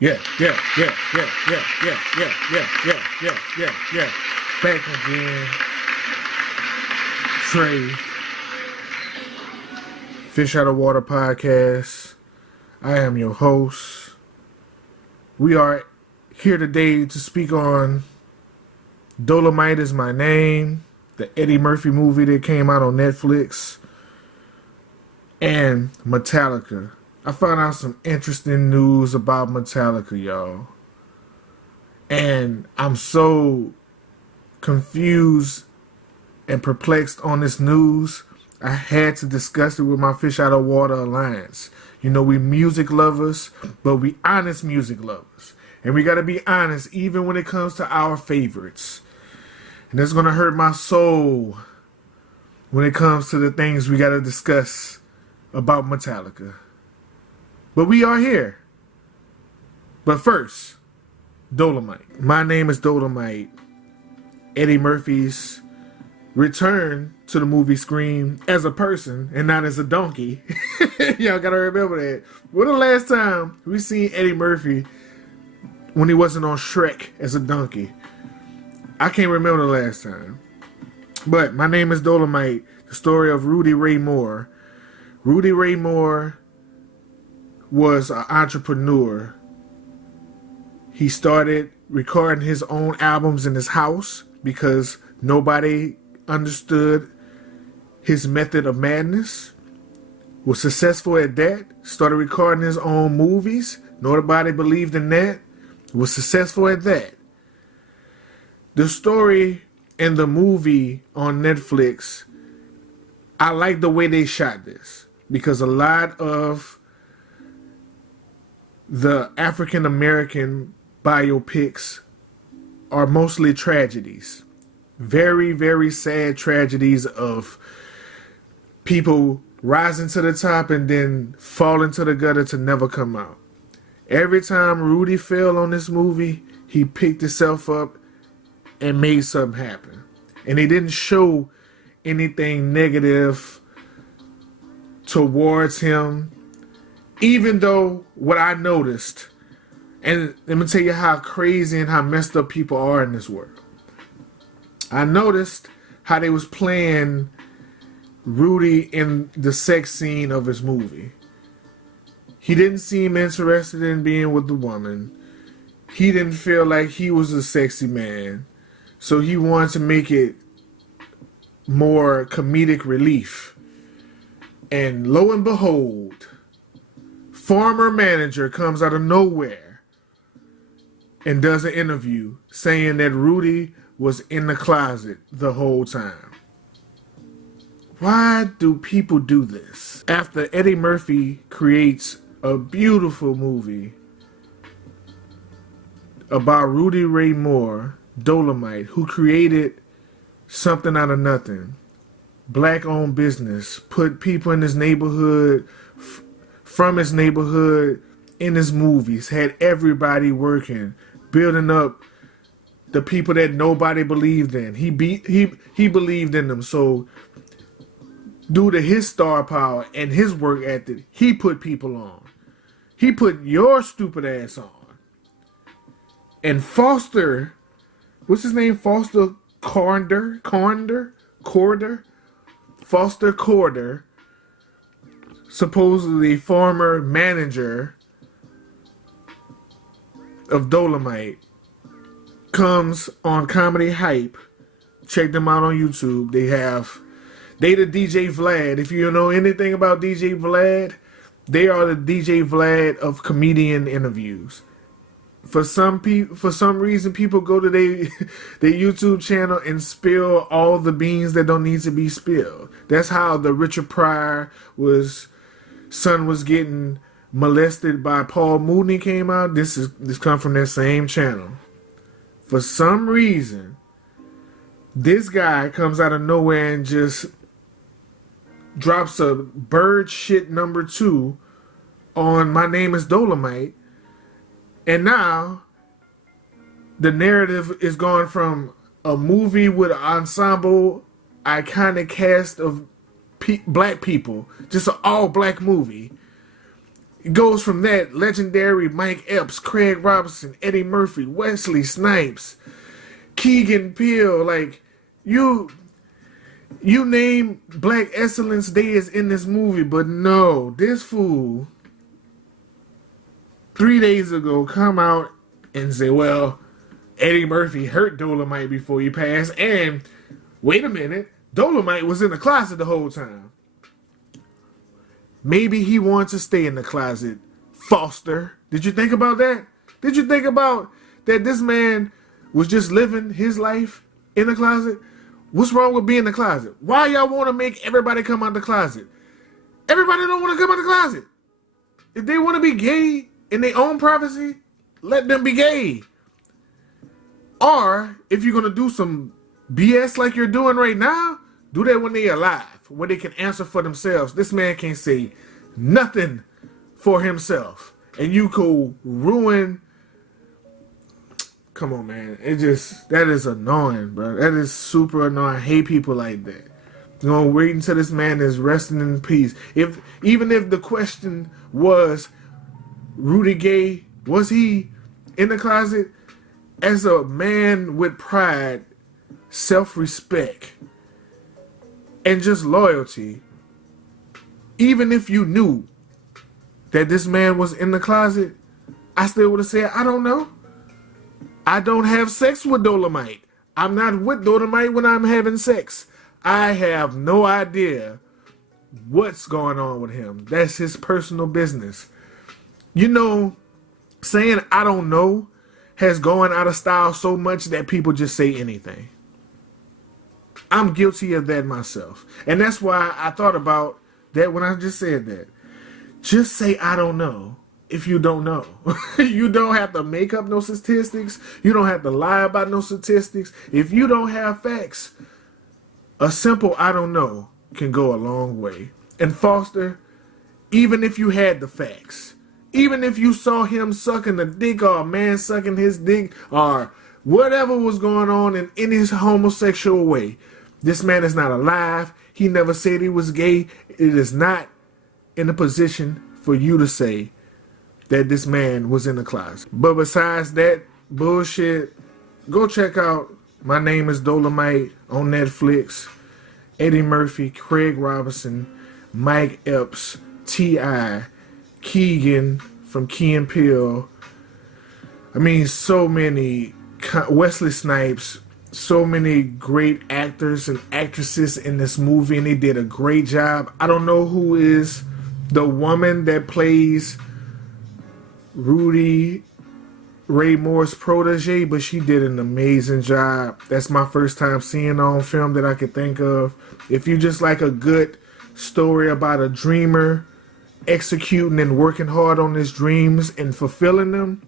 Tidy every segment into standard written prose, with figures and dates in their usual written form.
Yeah, yeah, yeah, yeah, yeah, yeah, yeah, yeah, yeah, yeah, yeah, yeah. Back again. Trey, Fish Out of Water Podcast. I am your host. We are here today to speak on Dolemite is My Name, the Eddie Murphy movie that came out on Netflix, and Metallica. I found out some interesting news about Metallica, y'all. And I'm so confused and perplexed on this news. I had to discuss it with my Fish Out of Water Alliance. You know, we music lovers, but we honest music lovers. And we gotta be honest even when it comes to our favorites. And it's gonna hurt my soul when it comes to the things we gotta discuss about Metallica. But we are here. But first, Dolemite. My name is Dolemite. Eddie Murphy's return to the movie Scream as a person and not as a donkey. Y'all gotta remember that. When the last time we seen Eddie Murphy when he wasn't on Shrek as a donkey? I can't remember the last time. But my name is Dolemite, the story of Rudy Ray Moore. Rudy Ray Moore was an entrepreneur. He started recording his own albums in his house because nobody understood his method of madness. Was successful at that. Started recording his own movies. Nobody believed in that. Was successful at that. The story in the movie on Netflix, I like the way they shot this because a lot of the African American biopics are mostly tragedies. Very, very sad tragedies of people rising to the top and then falling to the gutter to never come out. Every time Rudy fell on this movie, he picked himself up and made something happen. And they didn't show anything negative towards him. Even though what I noticed, and let me tell you how crazy and how messed up people are in this world. I noticed how they was playing Rudy in the sex scene of his movie. He didn't seem interested in being with the woman. He didn't feel like he was a sexy man. So he wanted to make it more comedic relief. And lo and behold, former manager comes out of nowhere and does an interview saying that Rudy was in the closet the whole time. Why do people do this? After Eddie Murphy creates a beautiful movie about Rudy Ray Moore, Dolemite, who created something out of nothing, black-owned business, put people in his neighborhood, from his neighborhood, in his movies, had everybody working, building up the people that nobody believed in. He believed in them. So due to his star power and his work ethic, he put people on. He put your stupid ass on. And Foster, what's his name? Foster Corder? Foster Corder, supposedly former manager of Dolemite, comes on Comedy Hype. Check them out on YouTube. They the DJ Vlad. If you know anything about DJ Vlad, they are the DJ Vlad of comedian interviews. For some reason, people go to their YouTube channel and spill all the beans that don't need to be spilled. That's how the Richard Pryor son was getting molested by Paul Mooney came out. This come from that same channel. For some reason, this guy comes out of nowhere and just drops a bird shit number 2 on My Name is Dolemite. And now the narrative is gone from a movie with an ensemble, iconic cast of black people, just an all black movie. It goes from that legendary Mike Epps, Craig Robinson, Eddie Murphy, Wesley Snipes, Keegan Peele. Like, you name Black Excellence Day is in this movie, but no, this fool 3 days ago come out and say, well, Eddie Murphy hurt Dolemite before he passed, and wait a minute, Dolemite was in the closet the whole time. Maybe he wanted to stay in the closet. Foster, did you think about that? Did you think about that this man was just living his life in the closet? What's wrong with being in the closet? Why y'all want to make everybody come out the closet? Everybody don't want to come out the closet. If they want to be gay in their own privacy, let them be gay. Or if you're going to do some BS like you're doing right now, do that when they're alive, where they can answer for themselves. This man can't say nothing for himself. And you could ruin... Come on, man. That is annoying, bro. That is super annoying. I hate people like that. You're going to wait until this man is resting in peace. Even if the question was, Rudy Gay, was he in the closet? As a man with pride, self-respect, and just loyalty, even if you knew that this man was in the closet, I still would have said, I don't know. I don't have sex with Dolemite. I'm not with Dolemite when I'm having sex. I have no idea what's going on with him. That's his personal business. You know, saying I don't know has gone out of style so much that people just say anything. I'm guilty of that myself. And that's why I thought about that when I just said that. Just say I don't know if you don't know. You don't have to make up no statistics. You don't have to lie about no statistics. If you don't have facts, a simple I don't know can go a long way. And Foster, even if you had the facts, even if you saw him sucking a dick or a man sucking his dick or whatever was going on in his homosexual way, this man is not alive. He never said he was gay. It is not in a position for you to say that this man was in the closet. But besides that bullshit, go check out My Name is Dolemite on Netflix. Eddie Murphy, Craig Robinson, Mike Epps, T.I., Keegan from Key and Peele. I mean, so many, Wesley Snipes, so many great actors and actresses in this movie, and they did a great job. I don't know who is the woman that plays Rudy Ray Moore's protege, but she did an amazing job. That's my first time seeing her on film that I could think of. If you just like a good story about a dreamer executing and working hard on his dreams and fulfilling them,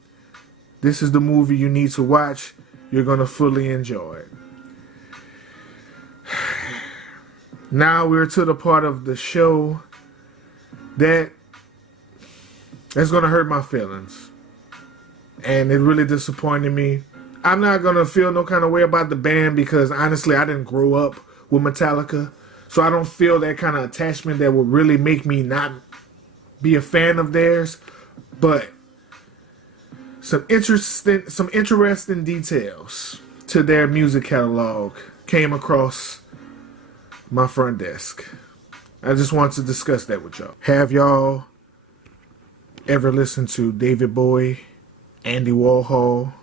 this is the movie you need to watch. You're going to fully enjoy it. Now we're to the part of the show that's going to hurt my feelings. And it really disappointed me. I'm not going to feel no kind of way about the band because honestly, I didn't grow up with Metallica. So I don't feel that kind of attachment that would really make me not be a fan of theirs. But some interesting details to their music catalog came across my front desk. I just want to discuss that with y'all. Have y'all ever listened to David Bowie, Andy Warhol,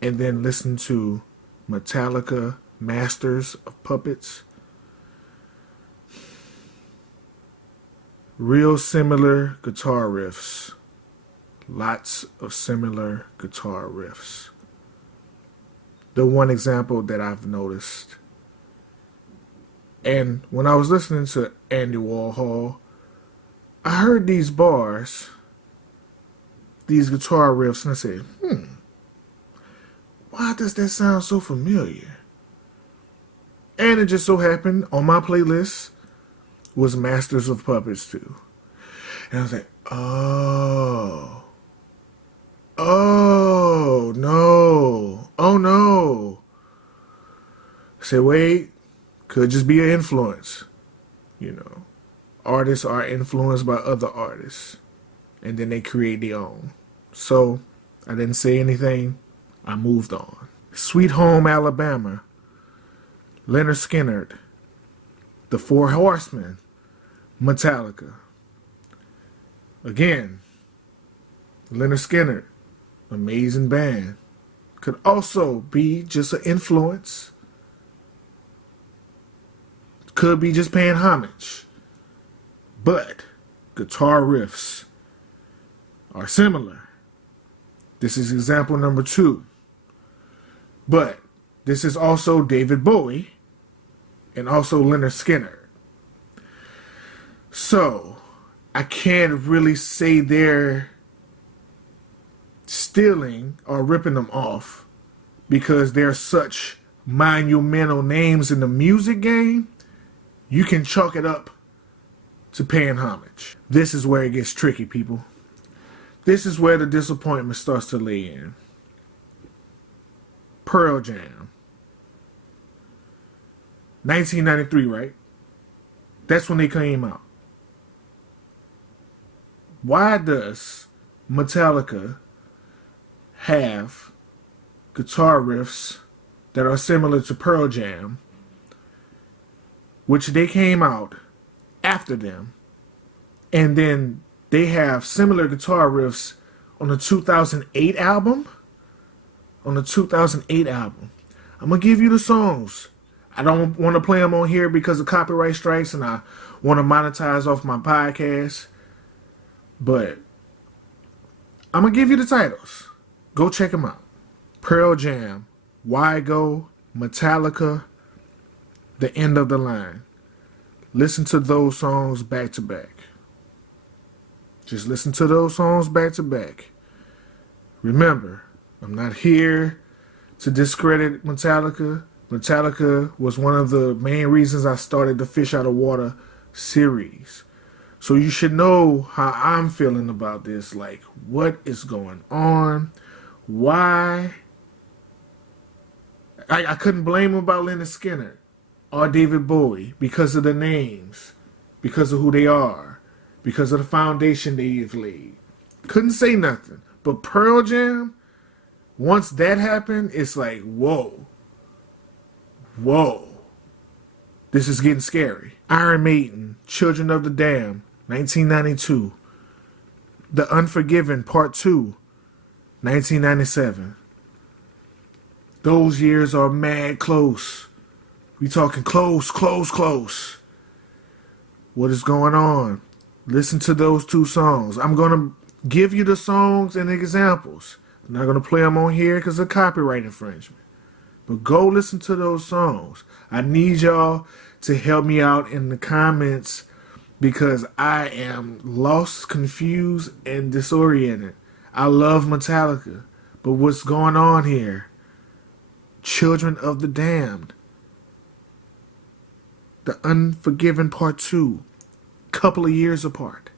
and then listened to Metallica, Masters of Puppets? Real similar guitar riffs. Lots of similar guitar riffs. The one example that I've noticed. And when I was listening to Andy Warhol, I heard these bars, these guitar riffs, and I said, why does that sound so familiar? And it just so happened on my playlist was Masters of Puppets too. And I was like, oh no. I said, wait, could just be an influence. You know, artists are influenced by other artists. and then they create their own. So I didn't say anything. I moved on. Sweet Home Alabama, Leonard Skinner, The Four Horsemen, Metallica. Again, Leonard Skinner, amazing band. Could also be just an influence. Could be just paying homage. But guitar riffs are similar. This is example number 2. But this is also David Bowie and also Leonard Skinner. So I can't really say they're stealing or ripping them off because they're such monumental names in the music game. You can chalk it up to paying homage. This is where it gets tricky, people. This is where the disappointment starts to lay in. Pearl Jam. 1993, right? That's when they came out. Why does Metallica have guitar riffs that are similar to Pearl Jam, which they came out after them, and then they have similar guitar riffs on the 2008 album? On the 2008 album. I'm going to give you the songs. I don't want to play them on here because of copyright strikes and I want to monetize off my podcast. But I'm going to give you the titles. Go check them out. Pearl Jam, Why Go, Metallica, The End of the Line. Listen to those songs back to back. Just listen to those songs back to back. Remember, I'm not here to discredit Metallica. Metallica was one of the main reasons I started the Fish Out of Water series. So you should know how I'm feeling about this. Like, what is going on? Why? I couldn't blame him about Leonard Skinner or David Bowie because of the names, because of who they are, because of the foundation they've laid. Couldn't say nothing. But Pearl Jam, once that happened, it's like, whoa. Whoa. This is getting scary. Iron Maiden, Children of the Damned, 1992. The Unforgiven, Part 2, 1997. Those years are mad close. We talking close. What is going on? Listen to those 2 songs. I'm going to give you the songs and examples. I'm not going to play them on here because of copyright infringement. But go listen to those songs. I need y'all to help me out in the comments because I am lost, confused, and disoriented. I love Metallica, but what's going on here? Children of the Damned. The Unforgiven Part 2. Couple of years apart.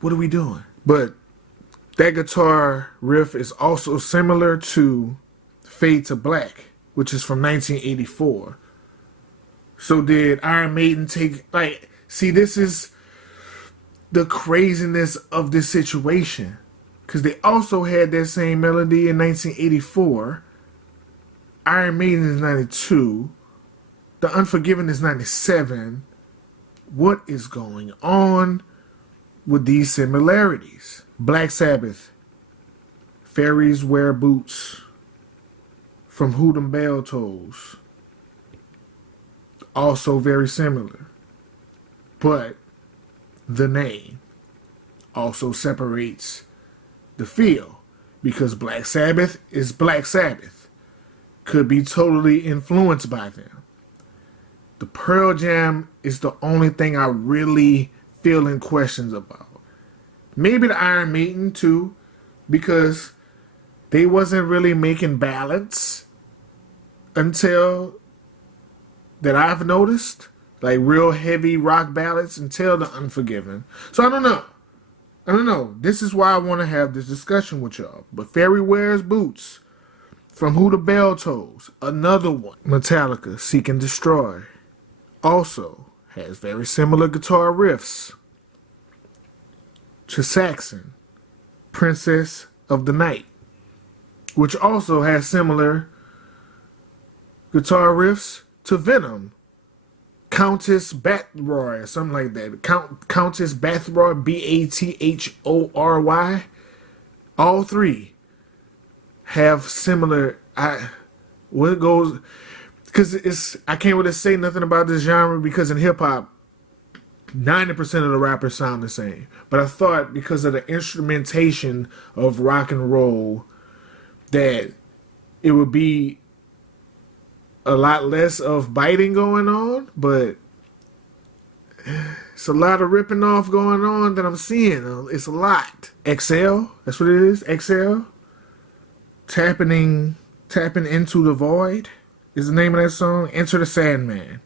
What are we doing? But that guitar riff is also similar to Fade to Black, which is from 1984. So did Iron Maiden take, see, this is the craziness of this situation. Because they also had that same melody in 1984. Iron Maiden is 92. The Unforgiven is 97. What is going on with these similarities? Black Sabbath, Fairies Wear Boots, From Who Them Bell Tolls. Also very similar. But the name also separates the feel because Black Sabbath is Black Sabbath. Could be totally influenced by them. The Pearl Jam is the only thing I really feel in questions about. Maybe the Iron Maiden too, because they wasn't really making ballads until that I've noticed, like real heavy rock ballads until the Unforgiven. So I don't know. This is why I want to have this discussion with y'all. But Fairy Wears Boots, From Who the Bell Tolls, another one. Metallica, Seek and Destroy, also has very similar guitar riffs to Saxon, Princess of the Night, which also has similar guitar riffs to Venom, Countess Bathroy, or something like that. Countess Bathroy, Bathory. All three have similar. What it goes, because I can't really say nothing about this genre because in hip hop, 90% of the rappers sound the same. But I thought because of the instrumentation of rock and roll that it would be a lot less of biting going on, but it's a lot of ripping off going on that I'm seeing. It's a lot. Exhale, that's what it is. Exhale. Tapping into the void is the name of that song. Enter the Sandman.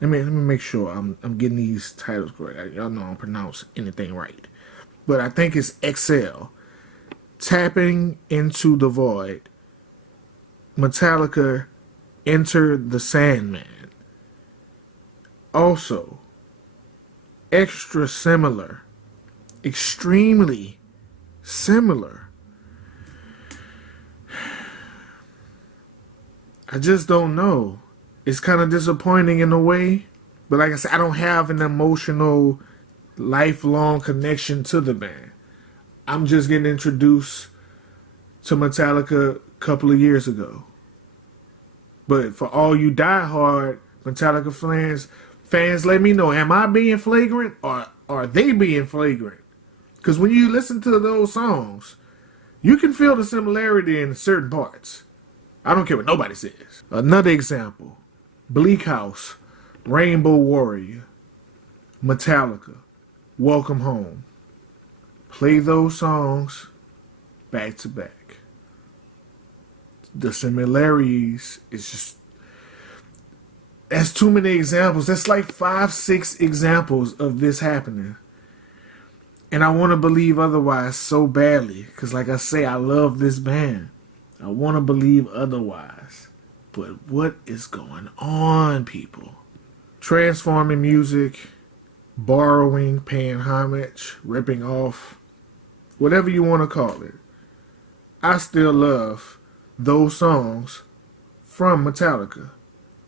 Let me make sure I'm getting these titles correct. Y'all know I don't pronounce anything right, but I think it's Exhale. Tapping into the void. Metallica. Enter the Sandman. Also, extra similar, extremely similar. I just don't know. It's kind of disappointing in a way, but like I said, I don't have an emotional, lifelong connection to the band. I'm just getting introduced to Metallica a couple of years ago. But for all you diehard Metallica fans, let me know, am I being flagrant or are they being flagrant? Because when you listen to those songs, you can feel the similarity in certain parts. I don't care what nobody says. Another example, Bleak House, Rainbow Warrior, Metallica, Welcome Home. Play those songs back to back. The similarities is just, that's too many examples. That's like 5-6 examples of this happening. And I want to believe otherwise so badly. Because like I say, I love this band. I want to believe otherwise. But what is going on, people? Transforming music, borrowing, paying homage, ripping off, whatever you want to call it. I still love those songs from Metallica.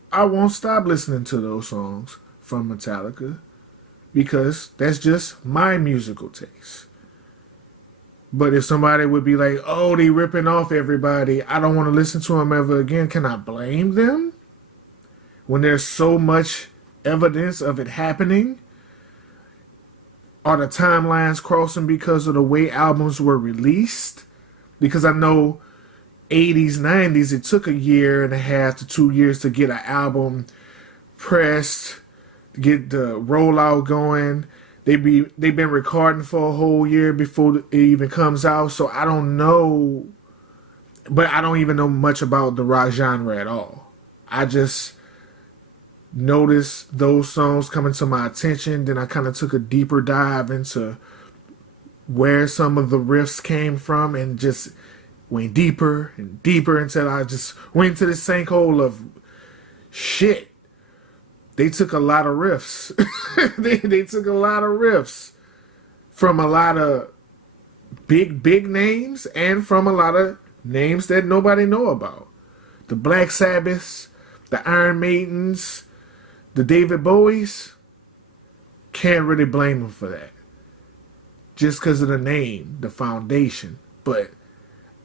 I won't stop listening to those songs from Metallica because that's just my musical taste. But if somebody would be like, oh, they ripping off everybody, I don't want to listen to them ever again, can I blame them? When there's so much evidence of it happening? Are the timelines crossing because of the way albums were released? Because I know 80s, 90s, it took 1.5 years to 2 years to get an album pressed, to get the rollout going. They've been recording for a whole year before it even comes out. So I don't know, but I don't even know much about the rock genre at all. I just noticed those songs coming to my attention. Then I kind of took a deeper dive into where some of the riffs came from and just went deeper and deeper until I just went to the sinkhole of shit. They took a lot of riffs. they took a lot of riffs from a lot of big names and from a lot of names that nobody know about. The Black Sabbaths, the Iron Maidens, the David Bowies. Can't really blame them for that. Just because of the name, the foundation. But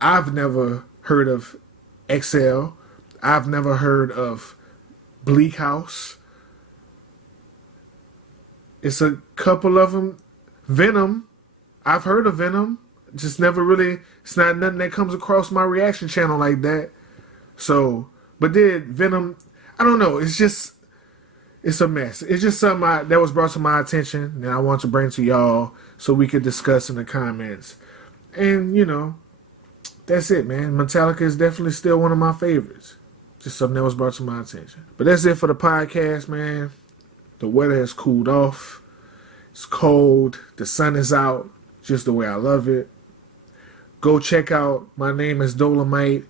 I've never heard of Exhale. I've never heard of Bleak House. It's a couple of them. Venom. I've heard of Venom. Just never really, it's not nothing that comes across my reaction channel like that. So, but then Venom, I don't know. It's a mess. It's just something that was brought to my attention and I want to bring to y'all so we could discuss in the comments. And, that's it, man. Metallica is definitely still one of my favorites. Just something that was brought to my attention. But that's it for the podcast, man. The weather has cooled off. It's cold. The sun is out. Just the way I love it. Go check out My Name is Dolemite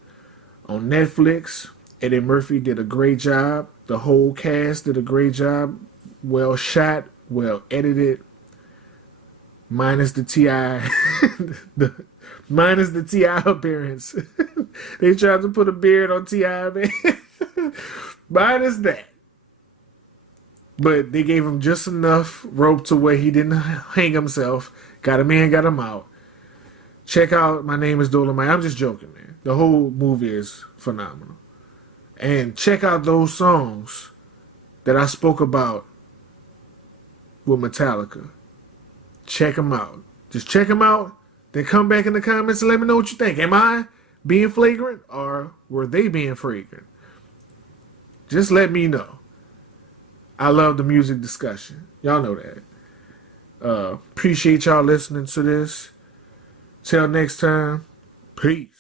on Netflix. Eddie Murphy did a great job. The whole cast did a great job. Well shot. Well edited. minus the Ti, the minus the Ti appearance. They tried to put a beard on Ti, man. Minus that. But they gave him just enough rope to where he didn't hang himself. Got him in, got him out. Check out My Name is Dolemite. I'm just joking, man. The whole movie is phenomenal. And check out those songs that I spoke about with Metallica. Check them out. Just check them out. Then come back in the comments and let me know what you think. Am I being flagrant or were they being flagrant? Just let me know. I love the music discussion. Y'all know that. Appreciate y'all listening to this. Till next time. Peace.